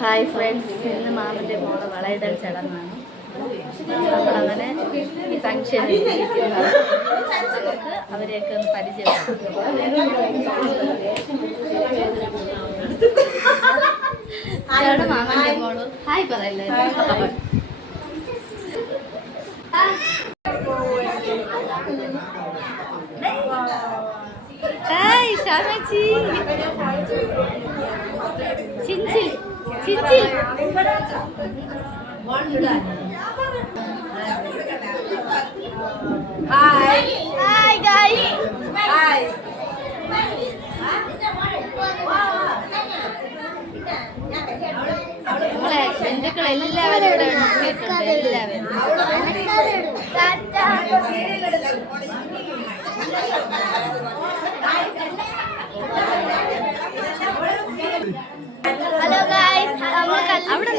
Hi friends, ഇന്ന് മാമൻ്റെ മോളെ വളയിടൽ ചടങ്ങാണ്. നമ്മളങ്ങനെ ഈ ഫംഗ്ഷനിൽ നമുക്ക് അവരെയൊക്കെ ഒന്ന് പരിചയപ്പെടും. ഇതാണ് മാമൻ്റെ മോള്. ഹായ് പറയല്ലേ. ഹായ് ഷാമച്ചി. ചിഞ്ചിൽ ചിഞ്ചിൽ. Hi hi guys. ഹായ്. നമ്മളെ ബന്ധുക്കൾ എല്ലാവരും ഇവിടെ എത്തിയിട്ടുണ്ട്. എല്ലാവരും ഹലോ ഗായ്സ്. അവിടെ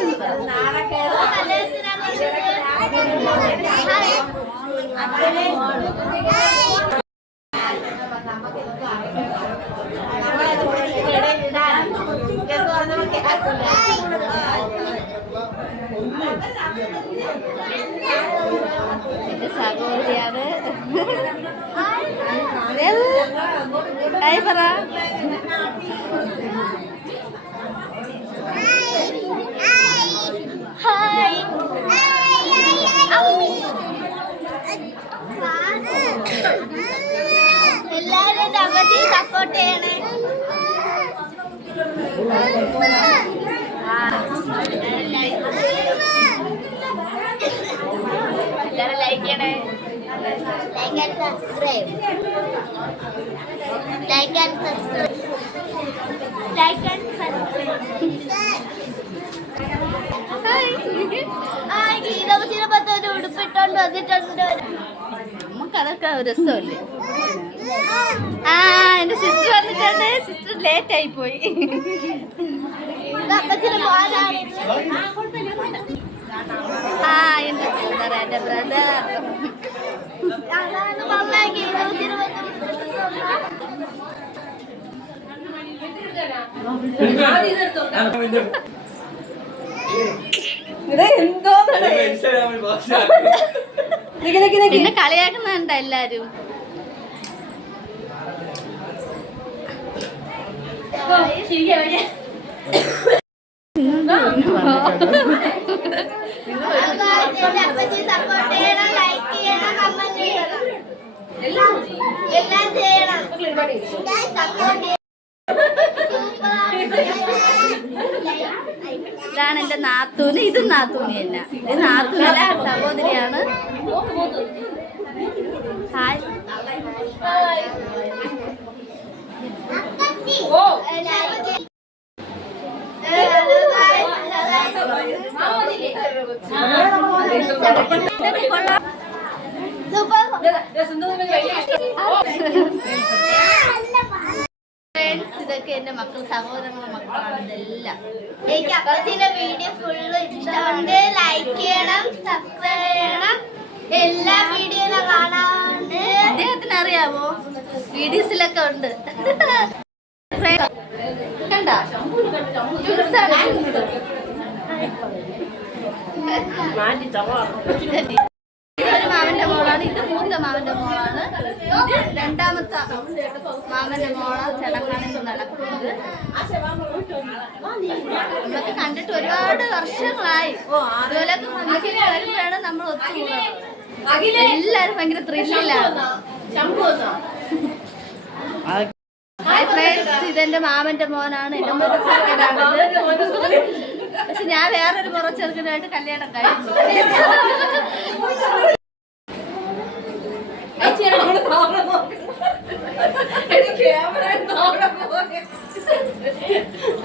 എന്റെ സഹോദരിയാണ്. ഹായ് പറ. ഹായ്. എല്ലാവരും നമുക്ക് സപ്പോർട്ട് ചെയ്യണേ. എല്ലാവരും ലൈക്ക് ചെയ്യണേ. Like and subscribe. Like and subscribe. Like and subscribe. ഗീതപത്തിനെ ഉടുപ്പിട്ടോണ്ട് വന്നിട്ടുണ്ട്. നമുക്കതൊക്കെ രസമല്ലേ. എന്റെ സിസ്റ്റർ വന്നിട്ടുണ്ട്. സിസ്റ്റർ ലേറ്റ് ആയി പോയി. എന്റെ ബ്രദർ, എന്റെ ബ്രദർ. പിന്നെ കളിയാക്കുന്നുണ്ട് എല്ലാരും. ഇതാണ് എന്റെ നാത്തൂന്. ഇത് നാത്തൂന് തന്നെ. ഇത് നാത്തൂനല്ല, സഹോദരിയാണ്. ഹായ്. ഇതൊക്കെ എന്റെ മക്കൾ, സഹോദരങ്ങളുടെ മക്കളാണ്. ഇതെല്ലാം എനിക്ക് അപ്പച്ചന്റെ വീഡിയോ ഫുള്ള് ഇഷ്ടമുണ്ട്. ലൈക്ക് ചെയ്യണം, സബ്സ്ക്രൈബ് ചെയ്യണം. എല്ലാ വീഡിയോയിലും കാണാറുണ്ട്. അദ്ദേഹത്തിന് അറിയാമോ, വീഡിയോസിലൊക്കെ ഉണ്ട്. കണ്ട ഇതൊരു മാമന്റെ മോളാണ്. ഇത് മൂത്ത മാമന്റെ മോളാണ്. ഇത് രണ്ടാമത്തെ മാമന്റെ മോള ചടങ്ങാണ് ഇന്ന് നടക്കുന്നത്. നമുക്ക് കണ്ടിട്ട് ഒരുപാട് വർഷങ്ങളായി. ഇതുപോലൊക്കെ ഫംഗ്ഷന് വരുമ്പോഴാണ് നമ്മൾ ഒത്തുകൂടുന്നത്. എല്ലാരും ഭയങ്കര ത്രില്ലിലാണ്. ഹായ് ഫ്രണ്ട്സ്, ഇതെന്റെ മാമന്റെ മോനാണ്. എന്റെ മുറച്ചെറുക്കനാണിത്. പക്ഷെ ഞാൻ വേറൊരു മുറച്ചെറുക്കനായിട്ട് കല്യാണം കഴിച്ചു.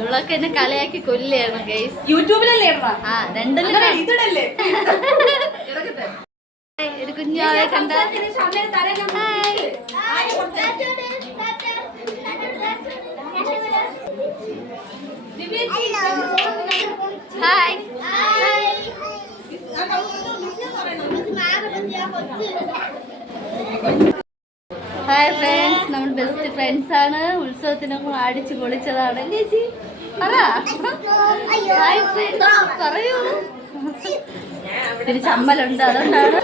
ഇവളൊക്കെ എന്നെ കളിയാക്കി കൊല്ലാണ് ഗൈസ്. യൂട്യൂബിലല്ലേ? രണ്ടിലും ഒരു കുഞ്ഞാവെ കണ്ട. ഹായ്. ഹായ് ഫ്രണ്ട്സ്, നമ്മൾ ബെസ്റ്റ് ഫ്രണ്ട്സ് ആണ്. ഉത്സവത്തിനൊക്കെ അടിച്ചു പൊളിച്ചതാണ് ചേച്ചി. പറ. ഹായ് ഫ്രണ്ട്സ് പറയൂ. ഇത്തിരി ചമ്മലുണ്ട് അതുകൊണ്ടാണ്.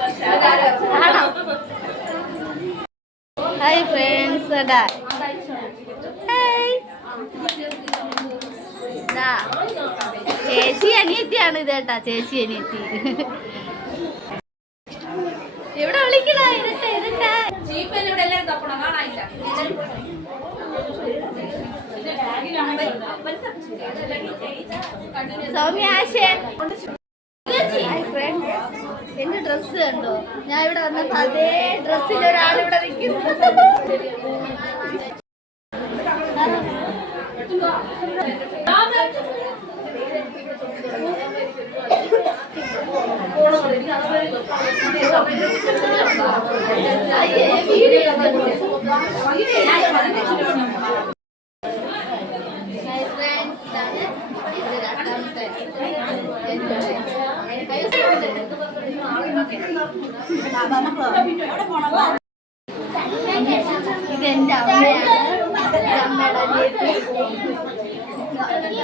Hi friends. ചേച്ചി അനിയത്തിയാണ് ഇത് കേട്ടാ. ചേച്ചി അനിയത്തി ഇവിടെ വിളിക്കണ. സൗമ്യ ആശേ. എന്റെ ഡ്രസ്സ് കണ്ടോ? ഞാൻ ഇവിടെ വന്നപ്പോ അതേ ഡ്രസ്സിൽ ഒരാളിവിടെ നിൽക്കുന്നു. ഇതെന്റെ അമ്മയാണ്. അമ്മയുടെ അനിയത്തി.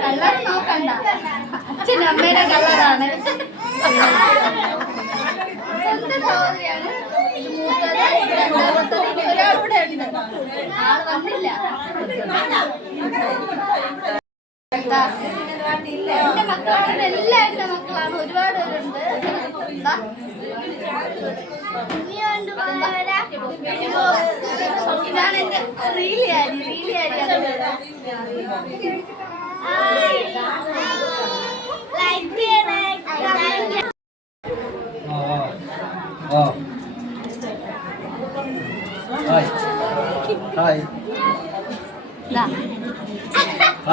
കളർ നോക്കണ്ട, അച്ഛൻ്റെ അമ്മയുടെ കളറാണ്. സ്വന്തം സഹോദരിയാണ്. ഒരാളൂടെ ഉണ്ട്. ആള് വന്നില്ല. എന്റെ മക്കളാണ്. എല്ലാം എന്റെ മക്കളാണ്. ഒരുപാട് പേരുണ്ട്. ഇതാണ് എന്റെ റീലിയാരി.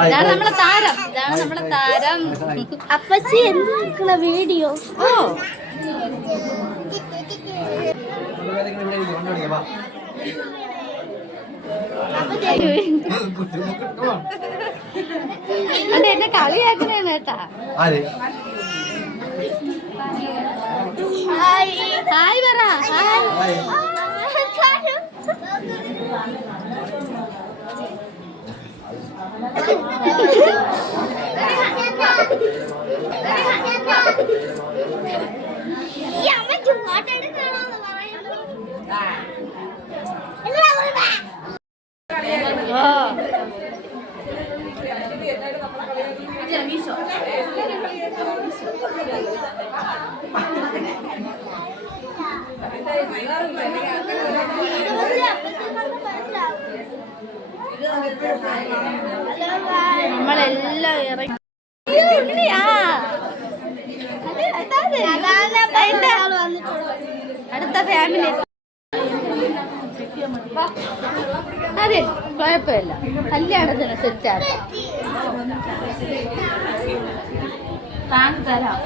ഇതാണ് നമ്മളെ താരം. അപ്പച്ചി എന്ത് വീഡിയോ? ഓ അതെ എന്നെ കളിയാക്കണേ കേട്ടാ. ഹായ് പറ. നമ്മളെല്ലാം ഇറങ്ങി. അടുത്ത ഫാമിലി. അതെ കുഴപ്പമില്ല. കല്യാണത്തിന് സെറ്റാണ്. തരാം.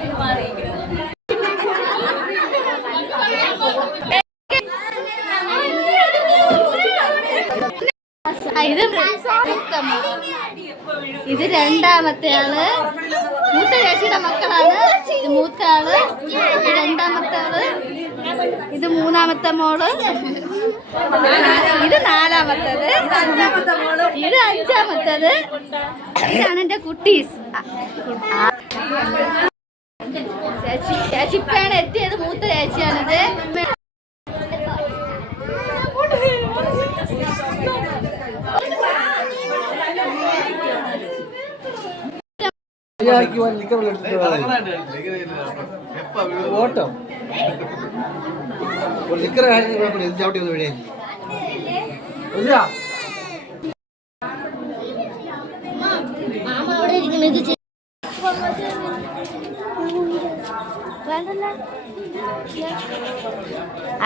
ഇത് രണ്ടാമത്തെ ആള്. മൂത്ത ചേച്ചിയുടെ മക്കളാണ്. ഇത് മൂത്ത ആള്. ഇത് രണ്ടാമത്തെ ആള്. ഇത് മൂന്നാമത്തെ മോള്. ഇത് നാലാമത്തത്. ഇത് അഞ്ചാമത്തത്. ഇതാണ് എന്റെ കുട്ടീസ്. ചേച്ചി ഇപ്പഴാണ് എത്തിയത്. മൂത്ത ചേച്ചിയാണിത്. ഓട്ടം ചവിട്ടി വന്നു വീഴേ.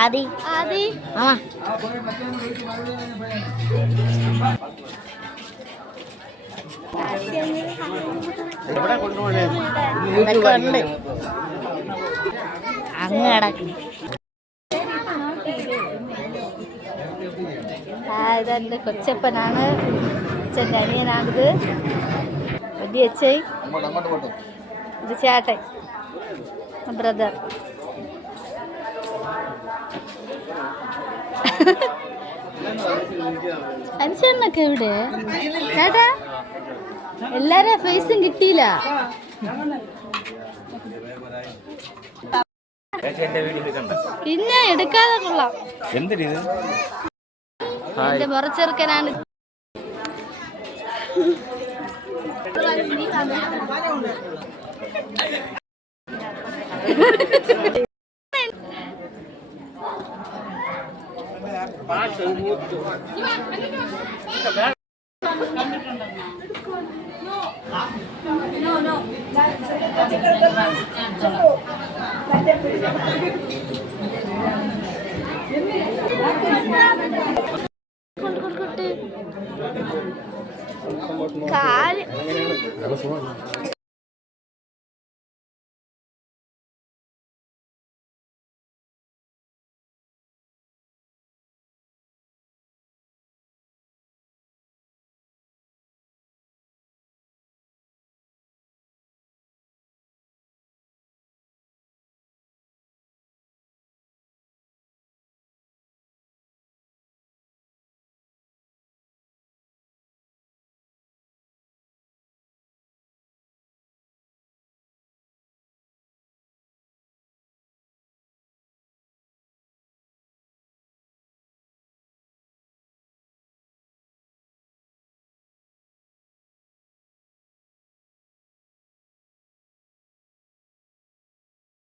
ആദി ആ അങ്ങ് കിടക്കും. ഇതെന്റെ കൊച്ചപ്പനാണ്. അച്ഛൻ്റെ അനിയനാണിത്. വലിയ അച്ഛൻ. ഇത് ചേട്ടൻ, ബ്രദർ. അനുസരണൊക്കെ ഇവിടെ ചേട്ടാ. എല്ലാരും ഫേസും കിട്ടിയില്ല. പിന്നെ എടുക്കാതെ കൊള്ളാം. എന്റെ മുറച്ചെറുക്കനാണ്. കാല്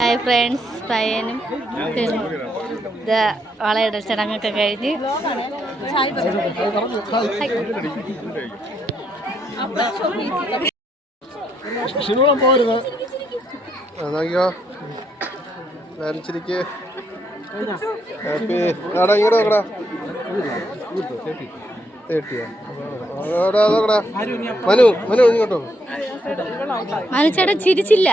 ഹായ് ഫ്രണ്ട്സ്, പയ്യനും വളയുടെ ചടങ്ങൊക്കെ കഴിഞ്ഞ് പോരുത്. നോക്കിയോ നരച്ചിരിക്കേ. ഇങ്ങോട്ടാ മനു മനു ഇങ്ങോട്ടോ. മനുച്ചേട്ടൻ ചിരിച്ചില്ല.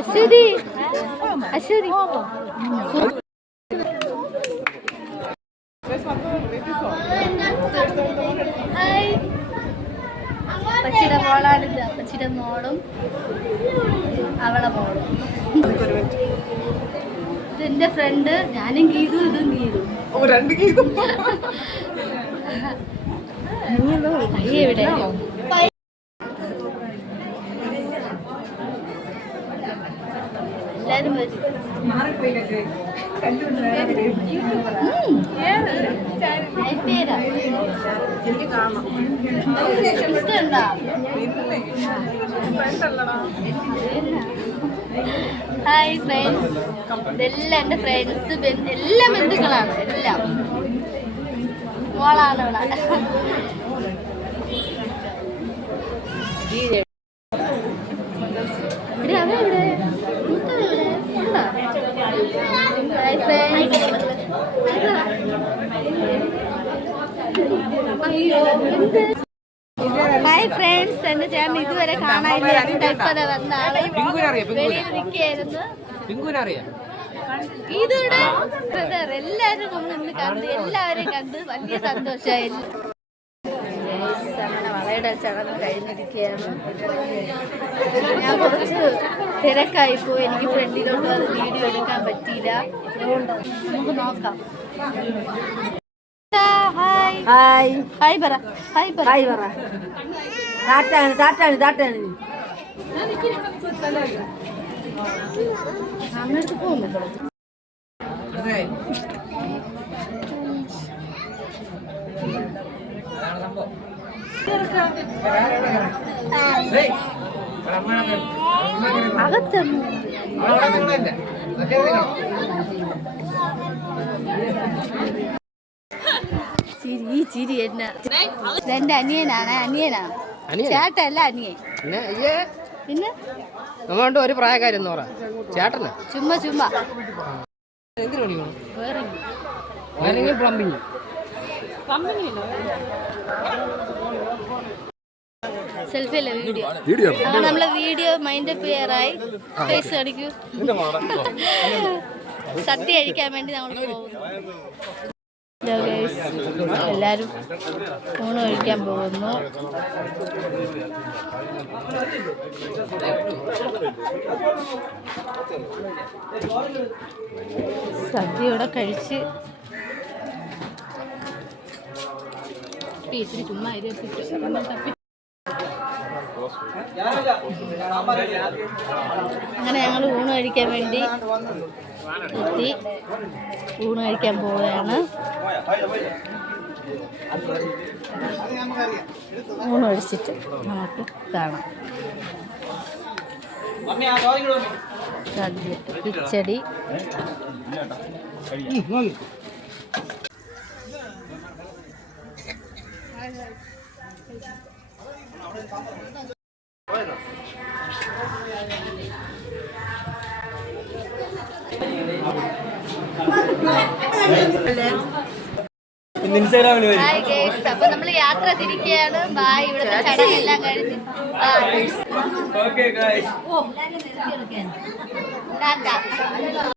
അശ്വതി അശ്വതി അപ്പച്ചിയുടെ മോളാണിത്. അപ്പച്ചിയുടെ മോളും അവളെ മോളും. ഇതെന്റെ ഫ്രണ്ട്. ഞാനും ഗീതു, ഇതും ഗീതു. എവിടെ എല്ലാരും ഹായ് ഫ്രണ്ട്സ്. ഇതെല്ലാം എൻ്റെ ഫ്രണ്ട്സ്, എല്ലാ ബന്ധുക്കളാണ്. എല്ലാം മോളാണ് ഇവിടെ. ഹായ് ഫ്രണ്ട്സ്, എന്റെ ചേട്ടൻ ഇതുവരെ കാണാനില്ല. വന്ന ആളെ വെളിയിൽ നിൽക്കുകയായിരുന്നു. ഇതൂടെ എല്ലാരും നമ്മൾ ഇന്ന് കണ്ട്, എല്ലാവരെയും കണ്ട് വലിയ സന്തോഷമായി. അങ്ങനെ വളയുടെ ചടങ്ങ് കഴിഞ്ഞിരിക്കുകയാണ്. ഞാൻ കുറച്ച് തിരക്കായി പോയി. എനിക്ക് ഫ്രണ്ടിലോട്ട് അത് വീഡിയോ എടുക്കാൻ പറ്റിയില്ല. അതുകൊണ്ട് നമുക്ക് നോക്കാം. ഹായ് ഹായ് ഹായ് പറ. ഹായ് പറ. ഹായ് പറ. താറ്റാണ് താറ്റാണ് താറ്റാണ്. അങ്ങോട്ട് പോകുന്നു. അകത്തമ്മ ചിരി ചിരി. എന്നാ എന്റെ അനിയനാണ്. ചേട്ടല്ല അനിയൻ. പിന്നെ നമ്മണ്ട് ഒരു പ്രായക്കാരെന്ന് പറ. ചേട്ടനാ ചുമ്മാ ചുമ്മാ പ്ലംബിങ്. സെൽഫി അല്ല, വീഡിയോ. അങ്ങനെ നമ്മളെ വീഡിയോ മൈൻഡ് അപ്പ് ചെയ്യാറായി. ഫേസ് കാണിക്കൂ. സദ്യ കഴിക്കാൻ വേണ്ടി നമ്മൾ പോകുന്നു. എല്ലാരും ഊണ് കഴിക്കാൻ പോകുന്നു. സദ്യയോടെ കഴിച്ച് ഇത്തിരി ചുമ്മാ അങ്ങനെ ഞങ്ങൾ ഊണ് കഴിക്കാൻ വേണ്ടി എത്തി. ഊണ് കഴിക്കാൻ പോവുകയാണ്. ഊണ് കഴിച്ചിട്ട് നമുക്ക് കാണാം. സദ്യ, കിച്ചടി, അപ്പൊ നമ്മള് യാത്ര തിരിക്കുകയാണ്. ബായ്. ഇവിടുത്തെ ചടങ്ങെല്ലാം കഴിഞ്ഞ് ടാറ്റ.